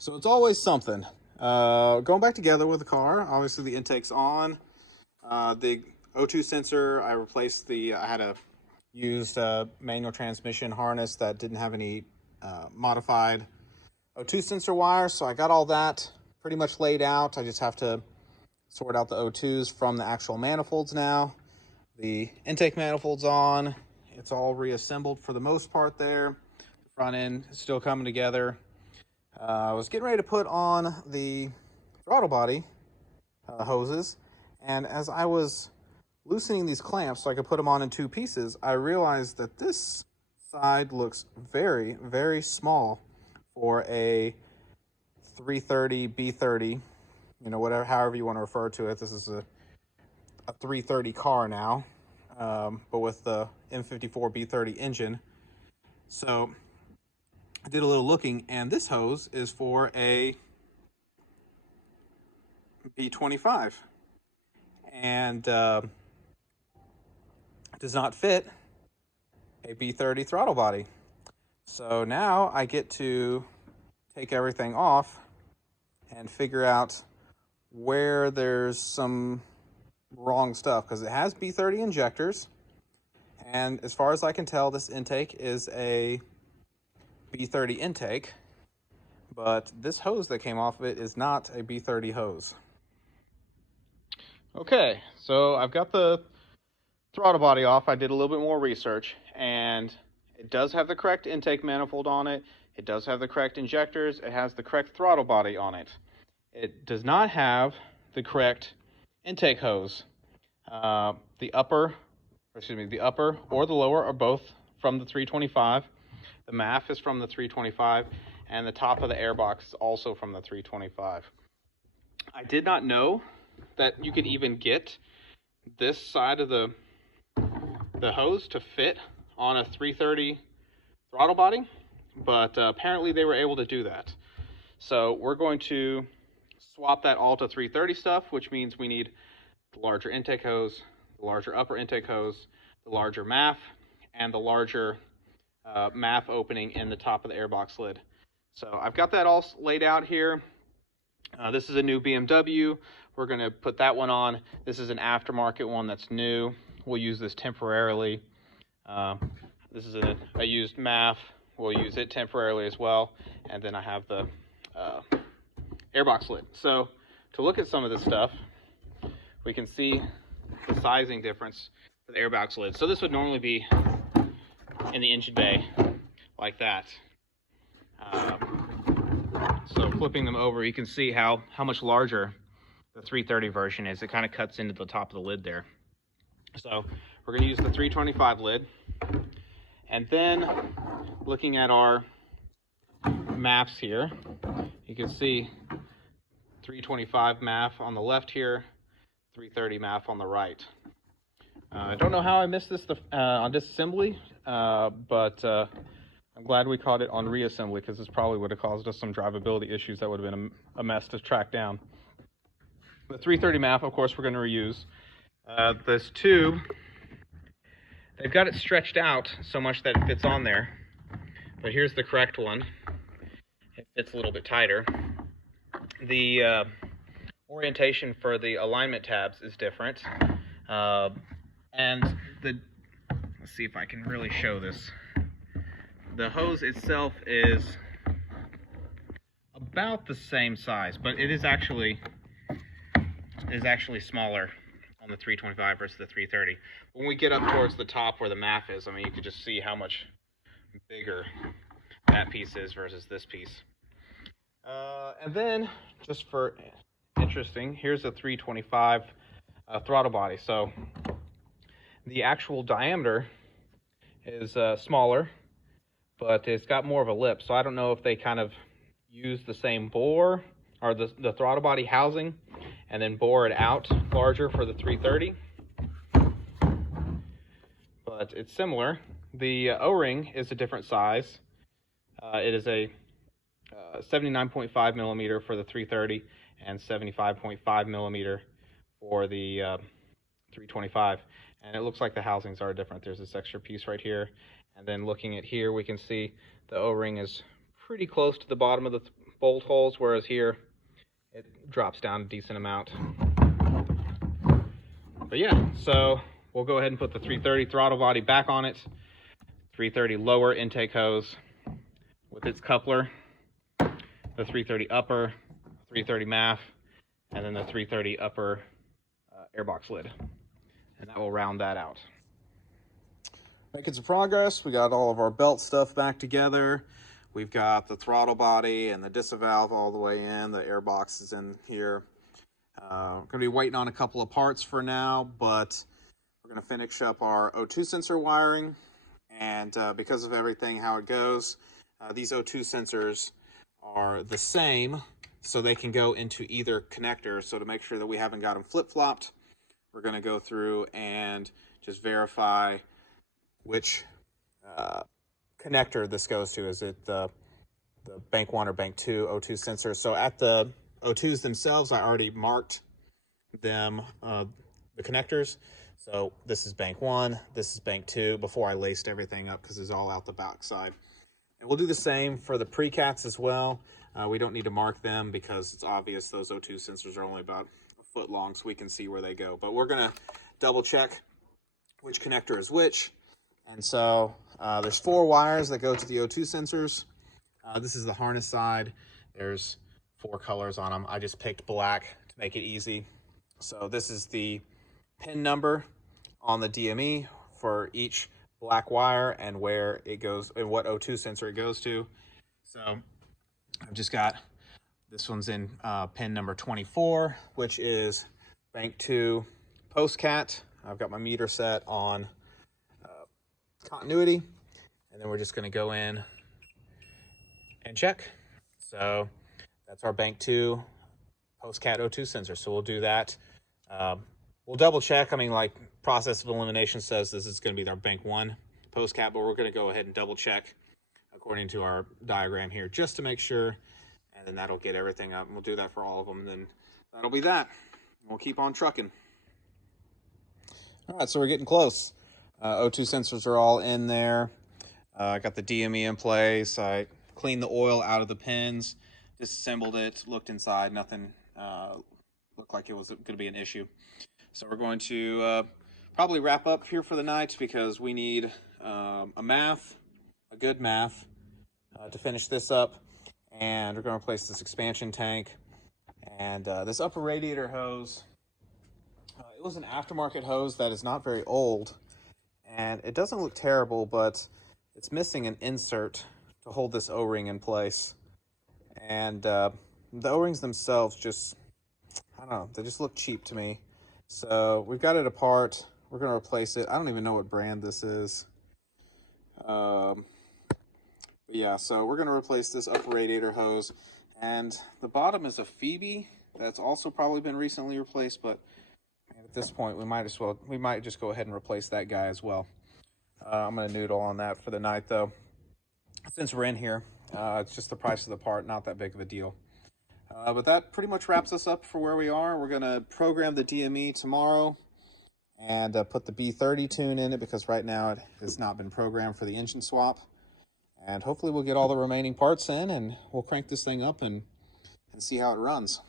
So it's always something. Going back together with the car, obviously the intake's on. The O2 sensor, I replaced I had a used manual transmission harness that didn't have any modified O2 sensor wires, so I got all that pretty much laid out. I just have to sort out the O2s from the actual manifolds now. The intake manifold's on. It's all reassembled for the most part there. The front end is still coming together. I was getting ready to put on the throttle body hoses, and as I was loosening these clamps so I could put them on in two pieces, I realized that this side looks very, very small for a 330 B30, whatever, however you want to refer to it. This is a 330 car now, but with the M54 B30 engine. So I did a little looking, and this hose is for a B25, and does not fit a B30 throttle body. So now I get to take everything off and figure out where there's some wrong stuff, because it has B30 injectors, and as far as I can tell, this intake is a B30 intake, but this hose that came off of it is not a B30 hose. Okay, so I've got the throttle body off. I did a little bit more research, and it does have the correct intake manifold on it. It does have the correct injectors. It has the correct throttle body on it. It does not have the correct intake hose. The upper or the lower are both from the 325. The MAF is from the 325, and the top of the airbox is also from the 325. I did not know that you could even get this side of the hose to fit on a 330 throttle body, but apparently they were able to do that. So we're going to swap that all to 330 stuff, which means we need the larger intake hose, the larger upper intake hose, the larger MAF, and the larger MAF opening in the top of the airbox lid. So I've got that all laid out here. This is a new BMW. We're going to put that one on. This is an aftermarket one that's new. We'll use this temporarily. This is a used MAF. We'll use it temporarily as well. And then I have the airbox lid. So to look at some of this stuff, we can see the sizing difference for the airbox lid. So this would normally be in the engine bay like that. So flipping them over, you can see how much larger the 330 version is. It kind of cuts into the top of the lid there. So we're going to use the 325 lid. And then looking at our MAFs here, you can see 325 MAF on the left here, 330 MAF on the right. I don't know how I missed this on disassembly, but I'm glad we caught it on reassembly, because this probably would have caused us some drivability issues that would have been a mess to track down. The 330 MAF, of course, we're going to reuse. This tube, they've got it stretched out so much that it fits on there, but here's the correct one. It fits a little bit tighter. The orientation for the alignment tabs is different, and let's see if I can really show this. The hose itself is about the same size, but it is actually smaller on the 325 versus the 330. When we get up towards the top where the MAF is, I mean, you can just see how much bigger that piece is versus this piece. And then, just for interesting, here's a 325 throttle body. So the actual diameter is smaller, but it's got more of a lip. So I don't know if they kind of use the same bore, or the throttle body housing, and then bore it out larger for the 330. But it's similar. The O-ring is a different size. It is a 79.5 millimeter for the 330 and 75.5 millimeter for the 325. And it looks like the housings are different. There's this extra piece right here. And then looking at here, we can see the O-ring is pretty close to the bottom of the bolt holes, whereas here it drops down a decent amount. But yeah, so we'll go ahead and put the 330 throttle body back on it. 330 lower intake hose with its coupler, the 330 upper, 330 MAF, and then the 330 upper airbox lid. And that will round that out. Making some progress. We got all of our belt stuff back together. We've got the throttle body and the disvalve all the way in. The airbox is in here. We're going to be waiting on a couple of parts for now, but we're going to finish up our O2 sensor wiring. And because of everything, how it goes, these O2 sensors are the same, so they can go into either connector. So to make sure that we haven't got them flip-flopped, we're going to go through and just verify which connector this goes to. Is it the bank 1 or bank 2 O2 sensor? So at the O2s themselves, I already marked them, the connectors. So this is bank 1, this is bank 2, before I laced everything up because it's all out the back side. And we'll do the same for the precats as well. We don't need to mark them because it's obvious those O2 sensors are only about a foot long, so we can see where they go. But we're going to double check which connector is which. And so there's 4 wires that go to the O2 sensors. This is the harness side. There's 4 colors on them. I just picked black to make it easy. So this is the pin number on the DME for each black wire and where it goes and what O2 sensor it goes to. So I've just got this one's in pin number 24, which is bank 2 postcat. I've got my meter set on continuity, and then we're just going to go in and check. So that's our bank 2 postcat O2 sensor. So we'll do that. We'll double check. I mean, like, process of elimination says this is going to be our bank 1 postcat, but we're going to go ahead and double check according to our diagram here just to make sure, and then that'll get everything up. And we'll do that for all of them, and then that'll be that. We'll keep on trucking. All right, so we're getting close. O2 sensors are all in there. I got the DME in place. I cleaned the oil out of the pins, disassembled it, looked inside. Nothing looked like it was going to be an issue. So we're going to probably wrap up here for the night because we need a good MAF, to finish this up. And we're going to replace this expansion tank and this upper radiator hose. It was an aftermarket hose that is not very old, and it doesn't look terrible, but it's missing an insert to hold this O-ring in place. And the O-rings themselves just, I don't know, they just look cheap to me. So we've got it apart. We're going to replace it. I don't even know what brand this is. But yeah, so we're going to replace this upper radiator hose. And the bottom is a Phoebe that's also probably been recently replaced, but at this point we might just go ahead and replace that guy as well. I'm going to noodle on that for the night, though. Since we're in here, it's just the price of the part, not that big of a deal. But that pretty much wraps us up for where we are. We're going to program the DME tomorrow and put the B30 tune in it because right now it has not been programmed for the engine swap. And hopefully we'll get all the remaining parts in and we'll crank this thing up and see how it runs.